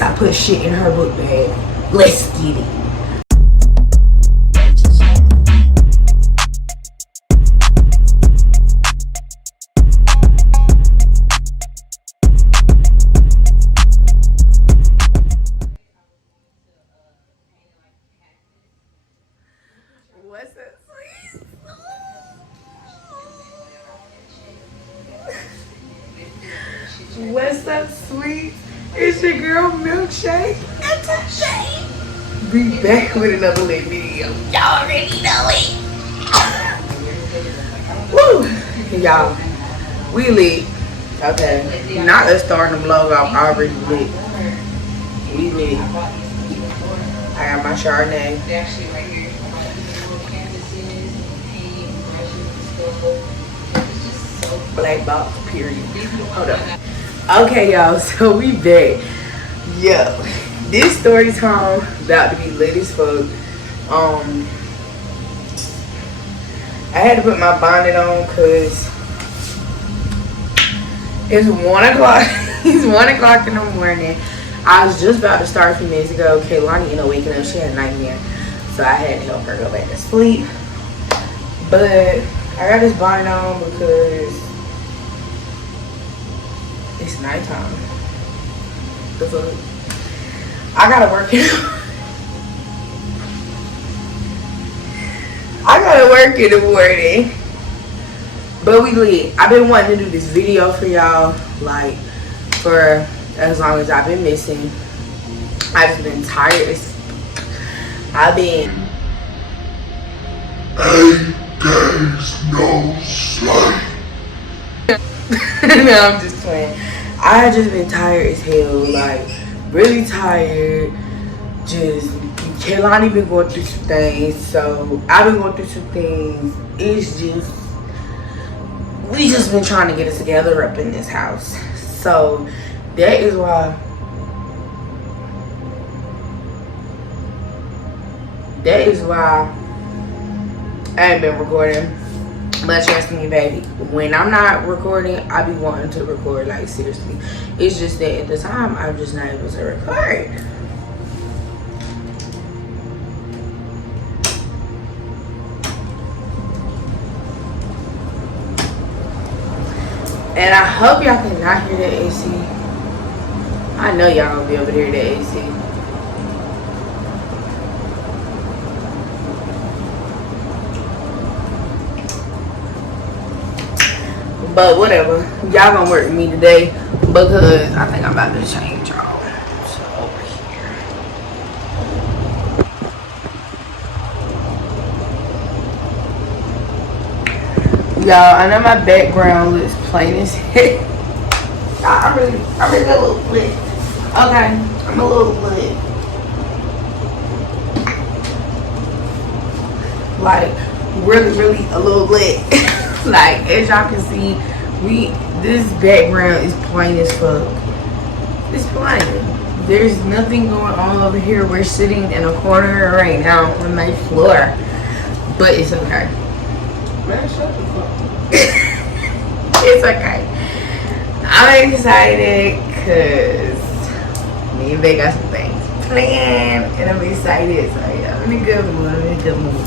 Yes, I put shit in her book bag. Let's get it. What's up, sweet? What's up, sweet? It's your girl Milkshake, and today we back with another lit video. Y'all already know it. Woo, y'all, we lit. Okay, not us starting them vlog off already lit. We lit. I got my Chardonnay. Black box, period. Hold up. Okay, y'all, so we back. Yo, this story time about to be lit as fuck. I had to put my bonnet on because it's 1 o'clock. It's 1 o'clock in the morning. I was just about to start a few minutes ago. Kaylani ended up waking up. She had a nightmare, so I had to help her go back to sleep. But I got this bonnet on because it's nighttime. The fuck? I gotta work it. I gotta work in the morning. But we lit. I've been wanting to do this video for y'all, like, for as long as I've been missing. I've just been tired. I've been 8 days no sleep. No, I'm just playing. I just been tired as hell, like really tired. Just Kaylani been going through some things, so I've been going through some things. It's just we just been trying to get it together up in this house. So that is why. That is why I ain't been recording. But trust me, baby, when I'm not recording, I be wanting to record, like, seriously. It's just that at the time, I'm just not able to record. And I hope y'all cannot hear the AC. I know y'all gonna be able to hear the AC. But whatever, y'all gonna work with me today because I think I'm about to change y'all. So over here, y'all. I know my background looks plain as heck. I'm really a little lit. Okay, I'm a little lit. Like really a little lit. Like, as y'all can see, this background is plain as fuck. It's plain. There's nothing going on over here. We're sitting in a corner right now on my floor, but it's okay. Man, shut the fuck. It's okay. I'm excited because me and Bay got some things planned, and I'm excited. So yeah, I'm in a good mood.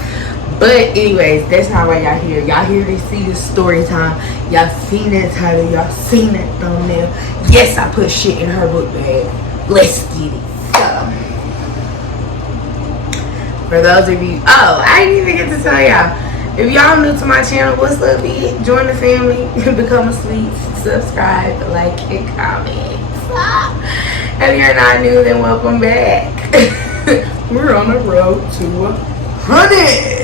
But anyways, that's not why y'all here. Y'all here to see the story time. Y'all seen that title. Y'all seen that thumbnail. Yes, I put shit in her book bag. Let's get it. So, for those of you, I didn't even get to tell y'all. If y'all new to my channel, what's up, bitch? Join the family. Become a sweet. Subscribe, like, and comment. If you're not new, then welcome back. We're on the road to 100.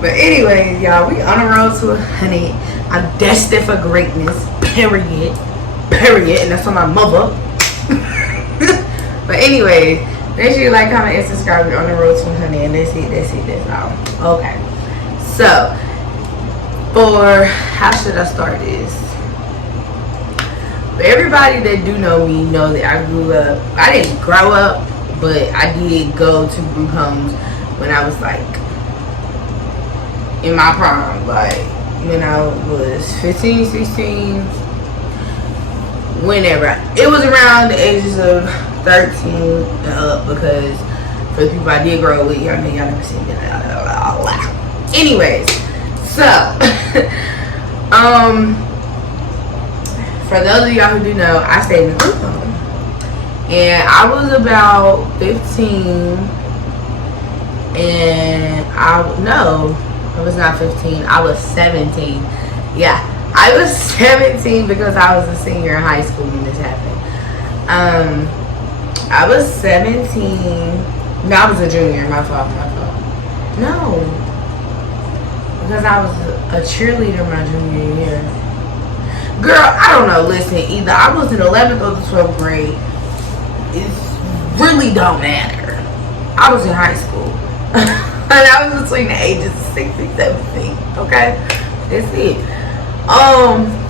But anyways, y'all, we on the road to 100. I'm destined for greatness, period, and that's on my mother. But anyways, make sure you like, comment, and subscribe. We're on the road to 100, and that's all. Okay, so for how should I start this? For everybody that do know me, know that I grew up. I didn't grow up, but I did go to group homes when I was like in my prime, like when I was 15, 16. whenever. It was around the ages of 13 and up, because for the people I did grow with, y'all know y'all never seen me. Anyways, so for those of y'all who do know, I stayed in a group home. And I was about 15, and I was not 15, I was 17. Yeah, I was 17 because I was a senior in high school when this happened. I was 17. No, I was a junior. My fault. No, because I was a cheerleader my junior year. Girl, I don't know. Listen, either I was in 11th or the 12th grade. It really don't matter. I was in high school. And I was between the ages of 16 and 17. Okay? That's it.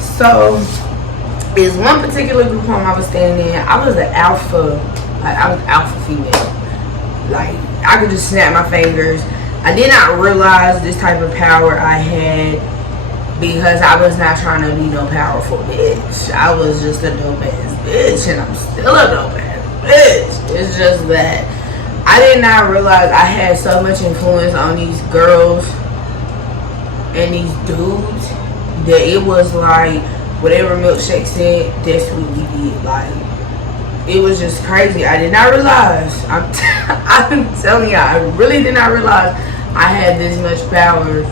So there's one particular group home I was staying in. I was an alpha. Like, I was alpha female. Like, I could just snap my fingers. I did not realize this type of power I had, because I was not trying to be no powerful bitch. I was just a dope ass bitch, and I'm still a dope ass bitch. It's just that I did not realize I had so much influence on these girls and these dudes that it was like whatever Milkshake said, that's what we did. Like, it was just crazy. I did not realize. I'm telling y'all, I really did not realize I had this much power.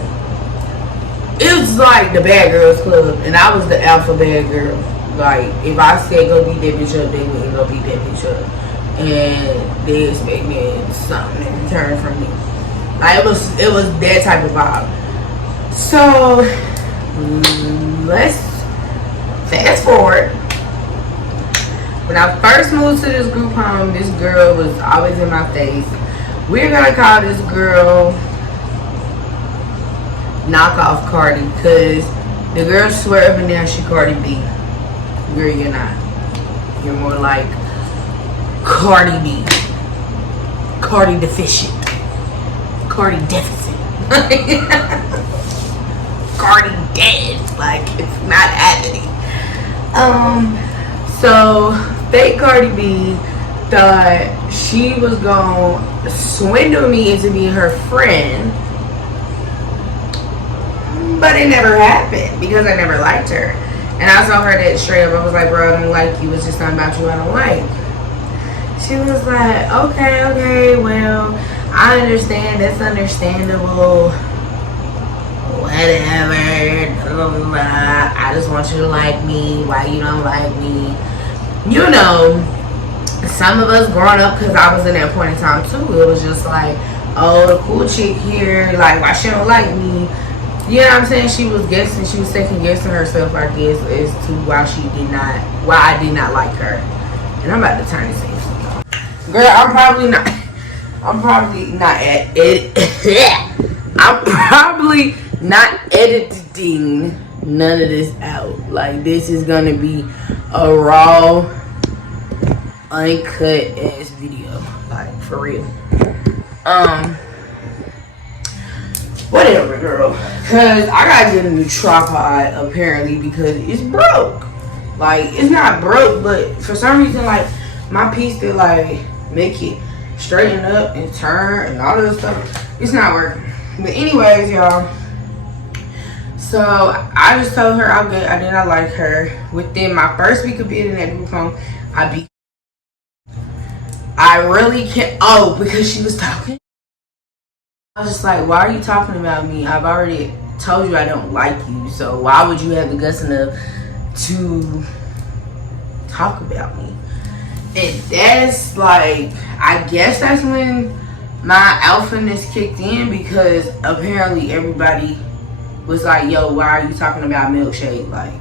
It was like the bad girls club, and I was the alpha bad girl. Like, if I said go beat that bitch up, they wouldn't go beat that bitch up, and they expect me something in return from me. Like, it was that type of vibe. So let's fast forward. When I first moved to this group home, this girl was always in my face. We're gonna call this girl knockoff Cardi, because the girls swear up and down she Cardi B. Girl, you're not. You're more like Cardi B. Cardi deficient. Cardi deficit. Cardi dead. Like, it's not happening. So fake Cardi B thought she was gonna swindle me into being her friend, but it never happened because I never liked her. And I told her that straight up. I was like, bro, I don't like you. It's just not about you I don't like. She was like, okay, well, I understand. That's understandable. Whatever. I just want you to like me. Why you don't like me? You know, some of us growing up, because I was in that point in time too, it was just like, oh, the cool chick here, like, why she don't like me? You know what I'm saying? She was second guessing herself, I guess, as to why I did not like her. And I'm about to turn this in. Girl, I'm probably not editing none of this out. Like, this is gonna be a raw, uncut ass video. Like, for real. Whatever, girl. Cause I gotta get a new tripod apparently, because it's broke. Like, it's not broke, but for some reason, like, my piece to like make it straighten up and turn and all this stuff, it's not working. But anyways, y'all. So I just told her I did not like her. Within my first week of being in that group home, I really can't. Oh, because she was talking. I was just like, why are you talking about me? I've already told you I don't like you. So why would you have the guts enough to talk about me? And that's like, I guess that's when my alphaness kicked in, because apparently everybody was like, yo, why are you talking about Milkshake? Like,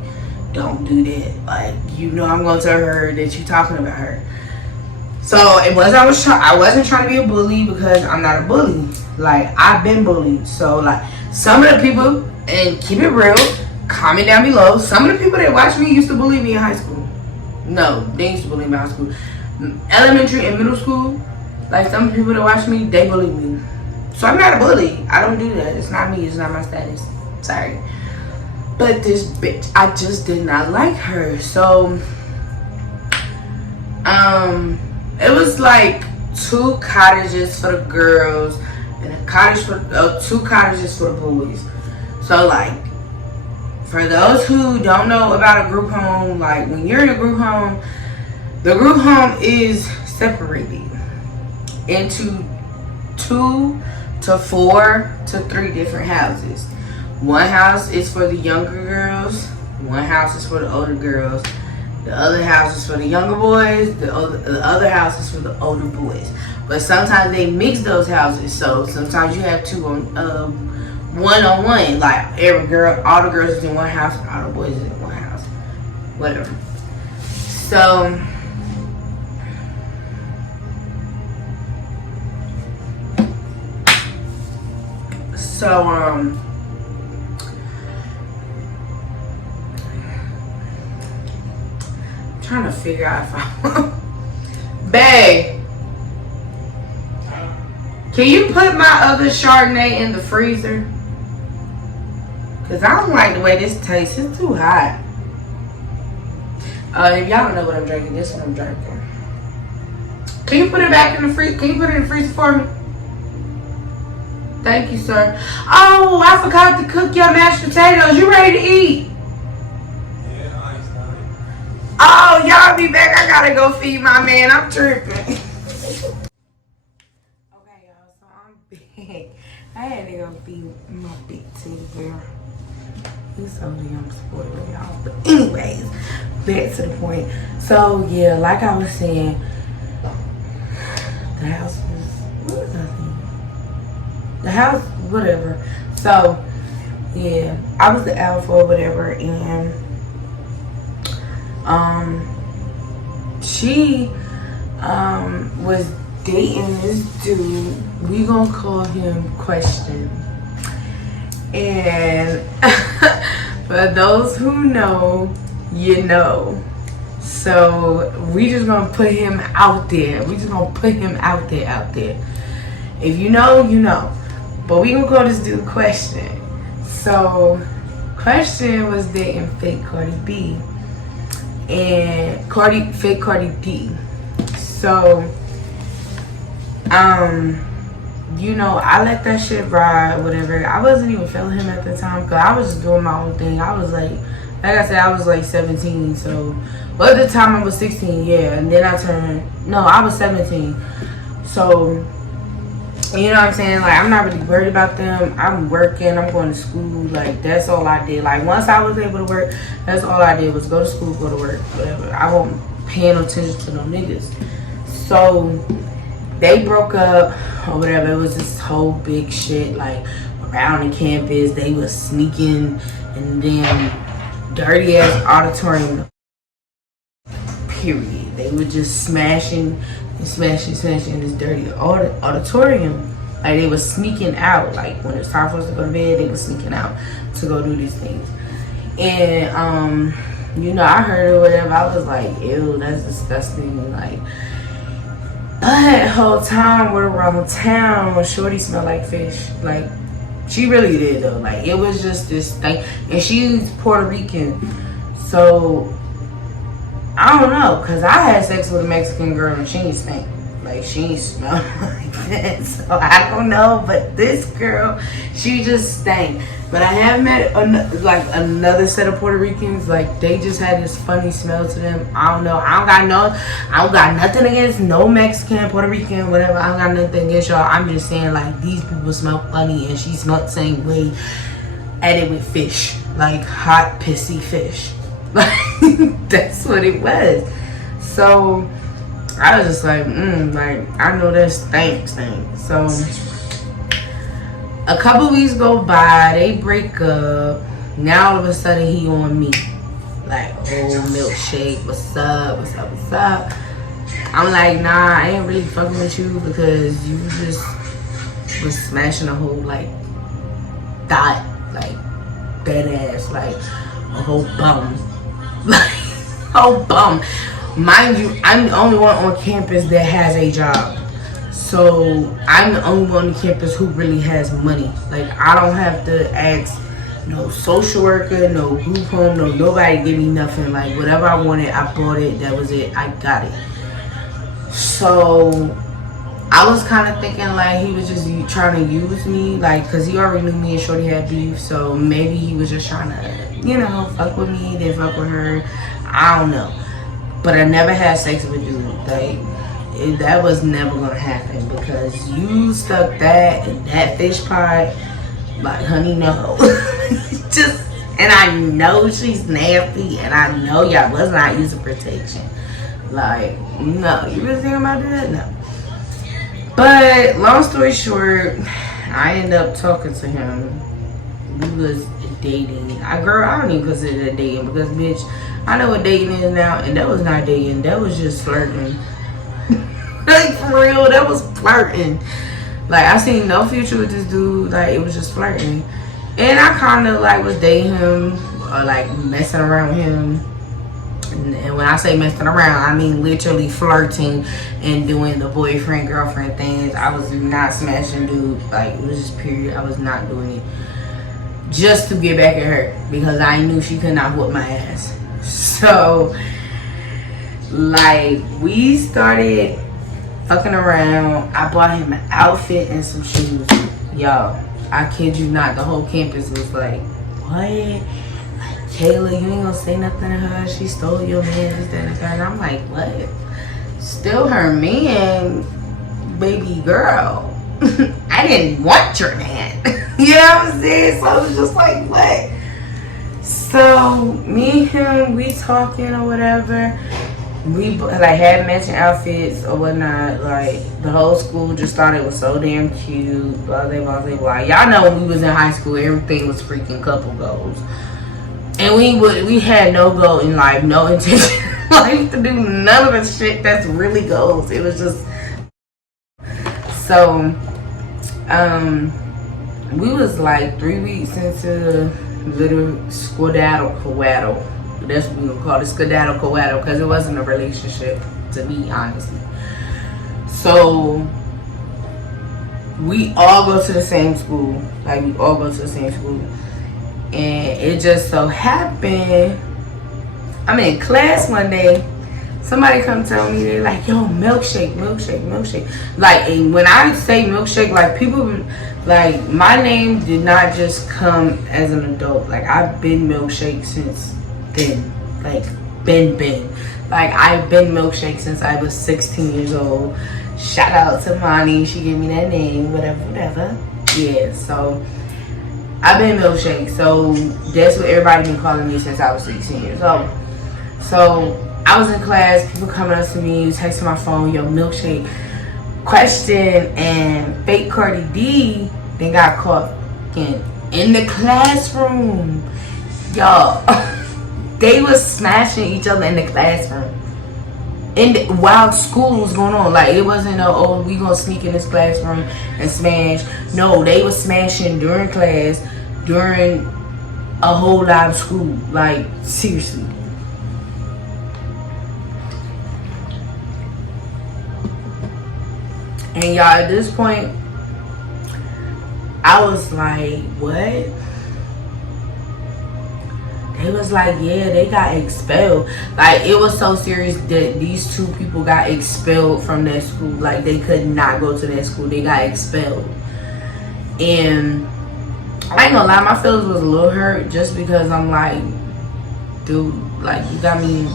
don't do that. Like, you know I'm gonna tell her that you're talking about her. So it was I wasn't trying to be a bully, because I'm not a bully. Like, I've been bullied. So like, some of the people, and keep it real, comment down below, some of the people that watch me used to bully me in high school. No, they used to bully me in high school. Elementary and middle school, like, some people that watch me, they bully me. So I'm not a bully. I don't do that. It's not me. It's not my status. Sorry. But this bitch, I just did not like her. So It was like 2 cottages for the girls and a cottage for 2 cottages for the boys. So like, for those who don't know about a group home, like when you're in a group home, the group home is separated into 2 to 4 to 3 different houses. One house is for the younger girls, one house is for the older girls, the other house is for the younger boys, the other house is for the older boys. But sometimes they mix those houses, so sometimes you have 2 on one-on-one, like every girl, all the girls is in one house, all the boys is in one house, whatever. So I'm trying to figure out if I babe, can you put my other Chardonnay in the freezer? Cause I don't like the way this tastes. It's too hot. If y'all don't know what I'm drinking, this one I'm drinking. Can you put it back in the freezer? Can you put it in the freezer for me? Thank you, sir. Oh, I forgot to cook your mashed potatoes. You ready to eat? Yeah, Einstein. Oh, y'all be back. I gotta go feed my man. I'm tripping. Okay, y'all. So I'm big. I had to go feed my big teddy bear. He's so damn spoiled, y'all. But anyways, back to the point. So yeah, like I was saying, the house was, what was I saying? The house, whatever. So yeah, I was the alpha or whatever, and she was dating this dude. We gonna call him Question. And for those who know, you know. So we just gonna put him out there. We just gonna put him out there. If you know, you know. But we gonna call this dude Question. So Question was dating fake Cardi B and fake Cardi D. So you know, I let that shit ride, whatever. I wasn't even feeling him at the time because I was just doing my own thing. I was like I said, I was like 17. So, well, at the time I was 16, yeah. And then I was 17. So, you know what I'm saying? Like, I'm not really worried about them. I'm working. I'm going to school. Like, that's all I did. Like, once I was able to work, that's all I did was go to school, go to work, whatever. I wasn't paying no attention to no niggas. So they broke up or whatever. It was this whole big shit, like, around the campus. They was sneaking in damn dirty ass auditorium, period. They were just smashing in this dirty auditorium. Like, they was sneaking out. Like, when it was time for us to go to bed, they was sneaking out to go do these things. And you know, I heard or whatever. I was like, ew, that's disgusting. Like, but whole time we're around town, shorty smelled like fish. Like, she really did though. Like, it was just this thing. And she's Puerto Rican, so I don't know, cause I had sex with a Mexican girl and she ain't stink. Like, she ain't smell like that. So I don't know, but this girl, she just stank. But I have met another set of Puerto Ricans. Like, they just had this funny smell to them. I don't know. I don't got nothing against no Mexican, Puerto Rican, whatever. I don't got nothing against y'all. I'm just saying, like, these people smell funny, and she smelled the same way. Added with fish, like hot pissy fish. Like, that's what it was. So I was just like, like, I know that stinks. So a couple weeks go by, they break up. Now all of a sudden he on me. Like, oh, milkshake, what's up? I'm like, nah, I ain't really fucking with you because you just was smashing a whole, like, dot, like, dead ass, like, a whole bum. Like, whole bum. Mind you, I'm the only one on campus that has a job. So I'm the only one on campus who really has money. Like, I don't have to ask no social worker, no group home, no nobody give me nothing. Like, whatever I wanted, I bought it. That was it. I got it. So I was kind of thinking like he was just trying to use me, like, because he already knew me and Shorty had beef. So maybe he was just trying to, you know, fuck with me, then fuck with her. I don't know. But I never had sex with a dude. Like, that was never going to happen because you stuck that in that fish pot. Like, honey, no. Just, and I know she's nasty, and I know y'all was not using protection. Like, no. You really think about that? No. But long story short, I ended up talking to him. We was dating. I don't even consider that dating because, bitch, I know what dating is now, and that was not dating. That was just flirting. Like, for real, that was flirting. Like, I seen no future with this dude. Like, it was just flirting. And I kind of, like, was dating him or, like, messing around with him. And when I say messing around, I mean literally flirting and doing the boyfriend girlfriend things. I was not smashing dude. Like, it was just period. I was not doing it just to get back at her because I knew she could not whoop my ass. So, like, we started fucking around. I bought him an outfit and some shoes. Y'all, I kid you not, the whole campus was like, what? Kayla, you ain't gonna say nothing to her. She stole your man, this, that, and that. And I'm like, what? Still her man, baby girl. I didn't want your man. You know what I'm saying? So I was just like, what? So me and him, we talking or whatever. We like had matching outfits or whatnot. Like, the whole school just thought it was so damn cute. Blah blah blah blah blah. Y'all know when we was in high school, everything was freaking couple goals. And we had no goal in life, no intention like to do none of the shit that's really goals. It was just so we was like 3 weeks into little skedaddle. That's what we gonna call it, skedaddle because it wasn't a relationship to me, honestly. So we all go to the same school. Like, we all go to the same school. And it just so happened, I'm in class one day, somebody come tell me, they like, yo, milkshake. Like, and when I say milkshake, like, people, like, my name did not just come as an adult. Like, I've been milkshake since then. Like, been. Like, I've been milkshake since I was 16 years old. Shout out to Monty, she gave me that name, whatever. Yeah, so I've been milkshake, so that's what everybody been calling me since I was 16 years old. So I was in class, people coming up to me, texting my phone, yo, milkshake, question, and fake Cardi D then got caught in the classroom. Y'all, they was smashing each other in the classroom. While school was going on. Like, it wasn't no, oh, we gonna sneak in this classroom and smash. No, they was smashing during class, during a whole lot of school. Like, seriously. And y'all, at this point, I was like, what? They was like, yeah, they got expelled. Like, it was so serious that these two people got expelled from that school. Like, they could not go to that school. They got expelled. And I ain't gonna lie, my feelings was a little hurt just because I'm like, dude, like, you got me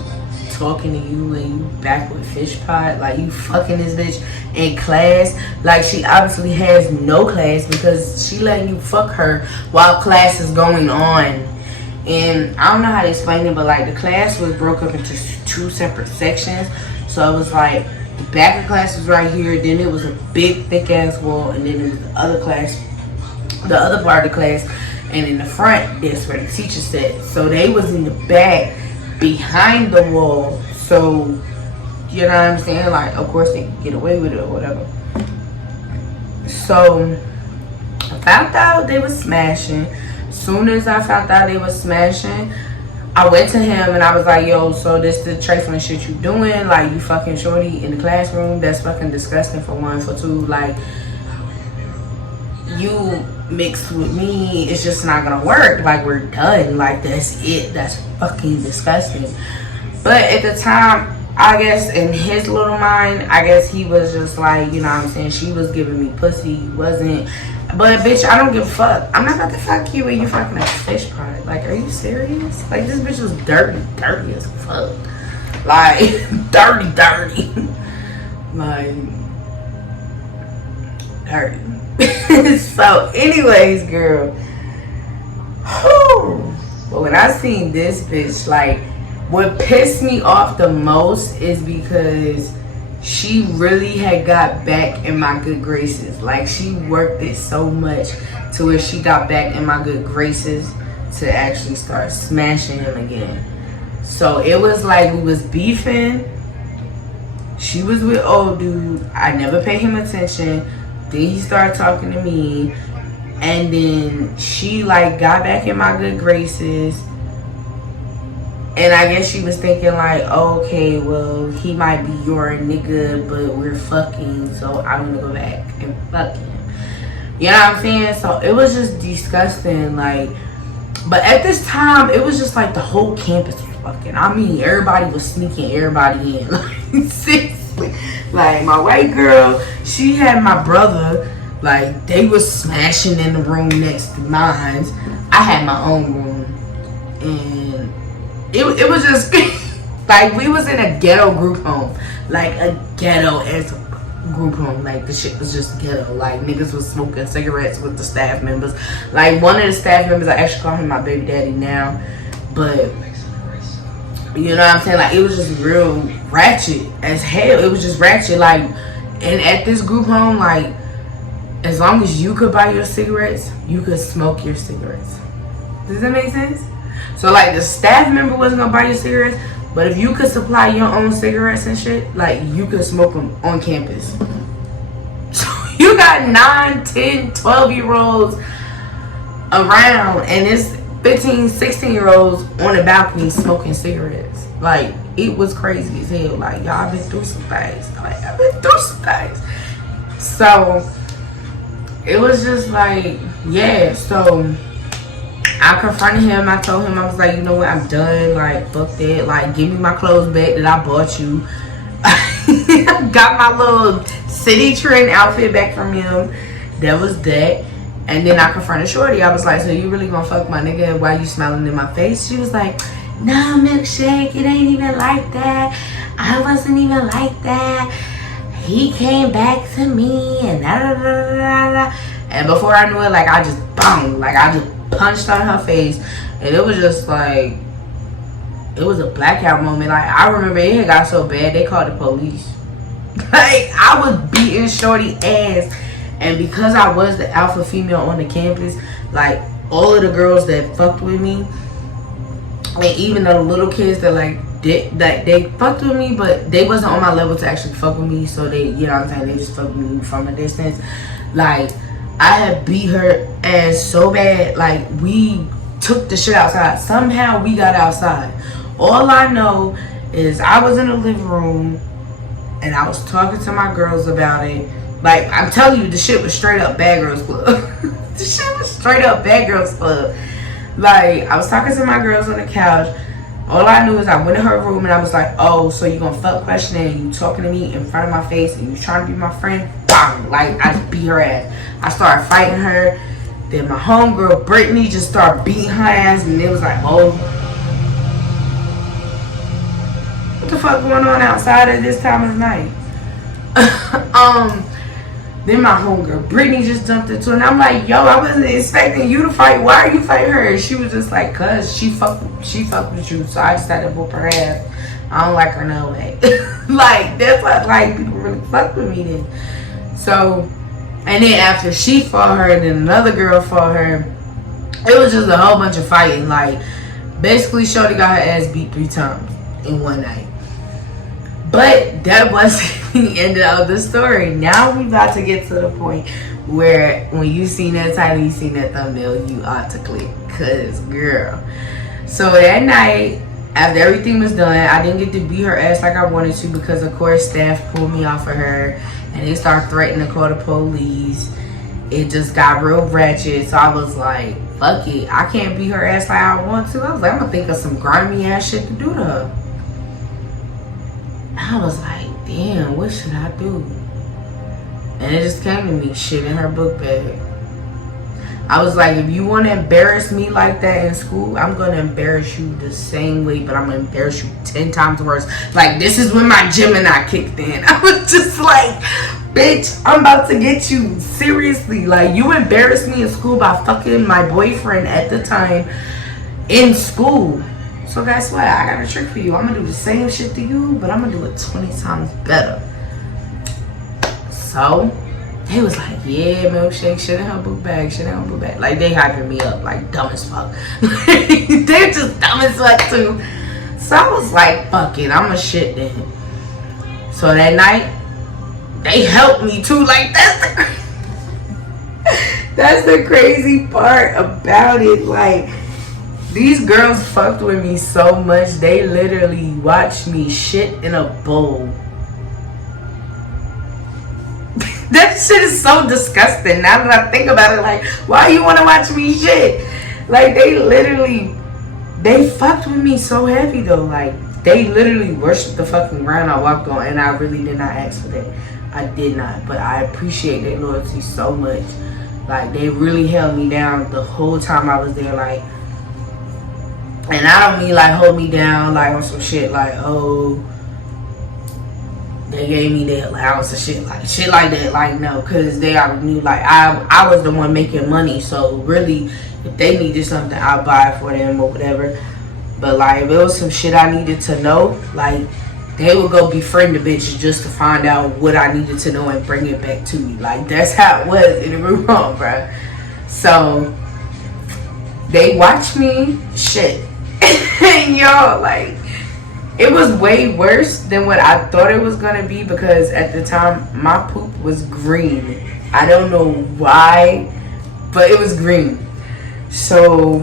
talking to you and you back with fish pot. Like, you fucking this bitch in class. Like, she obviously has no class because she letting you fuck her while class is going on. And I don't know how to explain it, but like, the class was broke up into two separate sections. So it was like, the back of class was right here, then it was a big thick ass wall, and then it was the other class, the other part of the class, and in the front, that's where the teacher sat. So they was in the back behind the wall. So, you know what I'm saying? Like, of course they could get away with it or whatever. So I found out they was smashing. Soon as I found out they was smashing, I went to him and I was like, yo, so this the trifling shit you doing? Like, you fucking shorty in the classroom? That's fucking disgusting, for one. For two, like, you mixed with me, it's just not gonna work. Like, we're done. Like, that's it. That's fucking disgusting. But at the time, I guess in his little mind, I guess he was just like, you know what I'm saying, she was giving me pussy, wasn't. But bitch, I don't give a fuck. I'm not about to fuck you when you fucking a fish pot. Like, are you serious? Like, this bitch was dirty as fuck. Like, dirty. Like, dirty. So, anyways, girl. Whew. But when I seen this bitch, like, what pissed me off the most is because she really had got back in my good graces. Like, she worked it so much to where she got back in my good graces to actually start smashing him again. So it was like we was beefing. She was with old dude. I never paid him attention. Then he started talking to me. And then she like got back in my good graces. And I guess she was thinking like, oh, okay, well, he might be your nigga, but we're fucking, so I'm gonna go back and fuck him. You know what I'm saying? So it was just disgusting, like, but at this time, it was just like the whole campus was fucking. I mean, everybody was sneaking everybody in. Like, seriously. Like, my white girl, she had my brother, like, they was smashing in the room next to mine. I had my own room. And it was just like we was in a ghetto group home, like a ghetto as group home. Like the shit was just ghetto. Like niggas was smoking cigarettes with the staff members. Like one of the staff members, I actually call him my baby daddy now, but you know what I'm saying. Like it was just real ratchet as hell. It was just ratchet. Like, and at this group home, like as long as you could buy your cigarettes, you could smoke your cigarettes. Does that make sense? So like the staff member wasn't gonna buy your cigarettes, but if you could supply your own cigarettes and shit, like you could smoke them on campus. So you got 9, 10, 12-year-olds around, and it's 15, 16-year-olds on the balcony smoking cigarettes. Like it was crazy as hell. Like y'all been through some things. Like I've been through some things. So it was just like, yeah. So I confronted him. I told him, I was like, you know what, I'm done. Like, fuck that. Like, give me my clothes back that I bought you. I got my little city trend outfit back from him. That was that. And then I confronted Shorty. I was like, so you really gonna fuck my nigga while you smiling in my face? She was like, nah, Milkshake, it ain't even like that. I wasn't even like that. He came back to me and da da da da da. And before I knew it, like, I just boom. Like, I just punched on her face, and it was just like, it was a blackout moment. Like I remember it had got so bad they called the police. Like I was beating Shorty ass, and because I was the alpha female on the campus, like all of the girls that fucked with me, and even the little kids that like they fucked with me, but they wasn't on my level to actually fuck with me, so they, you know what I'm saying, they just fucked with me from a distance. Like I had beat her ass so bad, like we took the shit outside. Somehow we got outside. All I know is I was in the living room and I was talking to my girls about it. Like I'm telling you, the shit was straight up Bad Girls Club. The shit was straight up Bad Girls Club. Like I was talking to my girls on the couch. All I knew is I went in her room and I was like, oh, so you gonna fuck question and you talking to me in front of my face and you trying to be my friend? Bam! Like I just beat her ass. I started fighting her. Then my homegirl Brittany just started beating her ass, and it was like, oh, what the fuck going on outside at this time of night? Then my homegirl Brittany just jumped into it, and I'm like, yo, I wasn't expecting you to fight. Why are you fighting her? And she was just like, cause she fucked with you, so I just had to whoop her ass. I don't like her no way. Like that's what, like, people really fuck with me then. So, and then after she fought her, and then another girl fought her, it was just a whole bunch of fighting. Like basically Shorty got her ass beat 3 times in one night. But that wasn't the end of the story. Now we about to get to the point where when you seen that title, you seen that thumbnail, you ought to click. Cause girl. So that night, after everything was done, I didn't get to beat her ass like I wanted to because of course staff pulled me off of her and they started threatening to call the police. It just got real ratchet. So I was like, fuck it. I can't beat her ass like I want to. I was like, I'm gonna think of some grimy ass shit to do to her. I was like, damn, what should I do? And it just came to me, shit in her book bag. I was like, if you want to embarrass me like that in school, I'm going to embarrass you the same way, but I'm going to embarrass you 10 times worse. Like, this is when my Gemini kicked in. I was just like, bitch, I'm about to get you. Seriously. Like, you embarrassed me in school by fucking my boyfriend at the time in school. So guess what? I got a trick for you. I'm going to do the same shit to you, but I'm going to do it 20 times better. So they was like, yeah, milkshake, shit in her book bag, shit in her book bag. Like, they hyping me up, like, dumb as fuck. They're just dumb as fuck, too. So I was like, fuck it, I'm a shit then. So that night, they helped me, too. Like, that's the crazy part about it. Like, these girls fucked with me so much, they literally watched me shit in a bowl. That shit is so disgusting. Now that I think about it, like, why you want to watch me shit? Like, they fucked with me so heavy, though. Like, they literally worshipped the fucking ground I walked on, and I really did not ask for that. I did not, but I appreciate their loyalty so much. Like, they really held me down the whole time I was there, like, and I don't mean, like, hold me down, like, on some shit, like, oh, they gave me their allowance and shit like that. Like, no, because they already knew, like, I was the one making money. So really, if they needed something, I'll buy it for them or whatever. But like, if it was some shit I needed to know, like, they would go befriend the bitch just to find out what I needed to know and bring it back to me. Like, that's how it was in the group home, bro. So they watched me shit. And y'all, like, it was way worse than what I thought it was gonna be, because at the time my poop was green. I don't know why, but it was green. So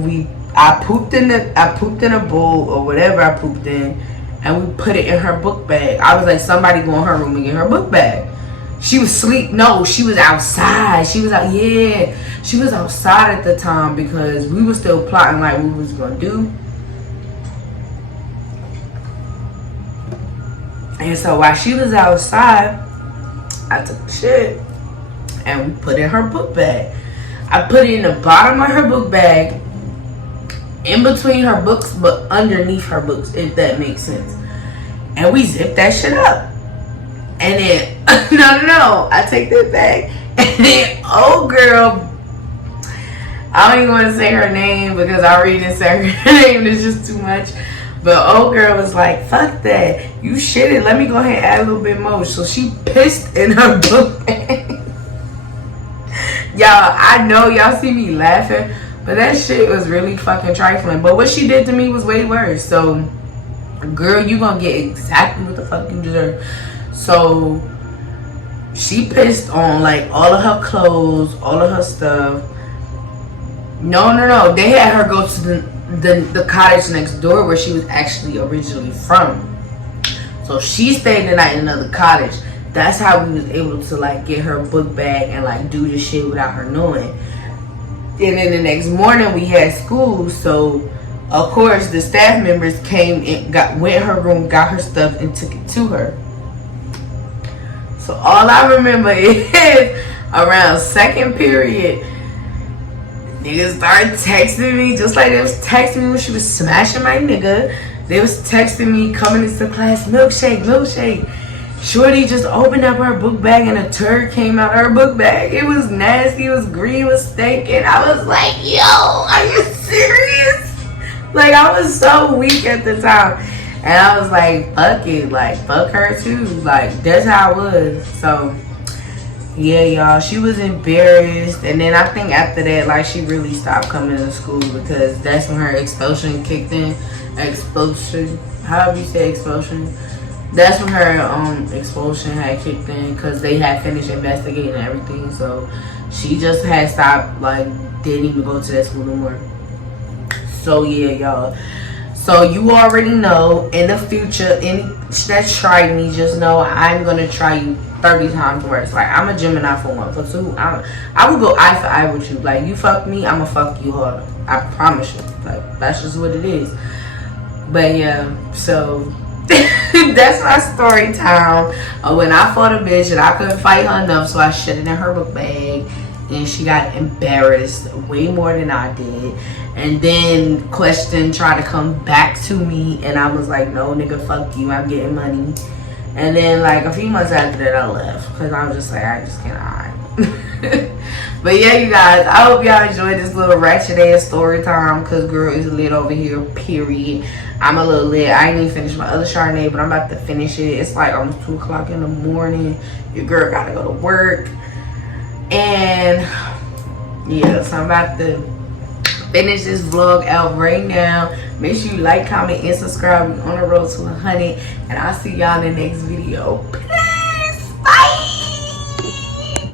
I pooped in a bowl or whatever I pooped in, and we put it in her book bag. I was like, somebody go in her room and get her book bag. She was asleep. No, she was outside. She was out. Yeah, she was outside at the time because we were still plotting like what we was gonna do. And so while she was outside, I took the shit and we put it in her book bag. I put it in the bottom of her book bag, in between her books, but underneath her books, if that makes sense. And we zipped that shit up. And then, no, I take that back. And then, old girl, I don't even want to say her name because I already didn't say her name. It's just too much. But old girl was like, fuck that. You shitted. Let me go ahead and add a little bit more. So she pissed in her book bag. Y'all, I know y'all see me laughing, but that shit was really fucking trifling. But what she did to me was way worse. So, girl, you gonna get exactly what the fuck you deserve. So, she pissed on, like, all of her clothes, all of her stuff. No. They had her go to the cottage next door where she was actually originally from. So she stayed the night in another cottage. That's how we was able to like get her book bag and like do this shit without her knowing. And then the next morning we had school, so of course the staff members came and went in her room, got her stuff and took it to her. So all I remember is around second period, niggas started texting me just like they was texting me when she was smashing my nigga. They was texting me coming into class, milkshake. Shorty just opened up her book bag and a turd came out of her book bag. It was nasty, it was green, it was stinking. I was like, yo, are you serious? Like, I was so weak at the time. And I was like, fuck it, like, fuck her too. Like, that's how it was. So yeah, y'all, she was embarrassed. And then I think after that, like, she really stopped coming to school because that's when her expulsion kicked in. Expulsion, however you say expulsion. That's when her expulsion had kicked in because they had finished investigating everything. So she just had stopped, like, didn't even go to that school no more. So yeah, y'all. So you already know, in the future, any that tried me, just know I'm gonna try you 30 times worse. Like, I'm a Gemini for one. For two, I will go eye for eye with you. Like, you fuck me, I'ma fuck you harder. I promise you. Like, that's just what it is. But yeah, so That's my story time. When I fought a bitch and I couldn't fight her enough, so I shut it in her book bag, and she got embarrassed way more than I did. And then question tried to come back to me, and I was like, no, nigga, fuck you, I'm getting money. And then like a few months after that, I left because I was just like, I just can't hide. But yeah, you guys, I hope y'all enjoyed this little ratchet ass story time, because girl is lit over here, period. I'm a little lit. I ain't even finished my other Chardonnay, but I'm about to finish it. It's like almost 2 o'clock in the morning. Your girl gotta go to work. And yeah, so I'm about to finish this vlog out right now. Make sure you like, comment, and subscribe. We're on the road to 100, and I'll see y'all in the next video. Peace.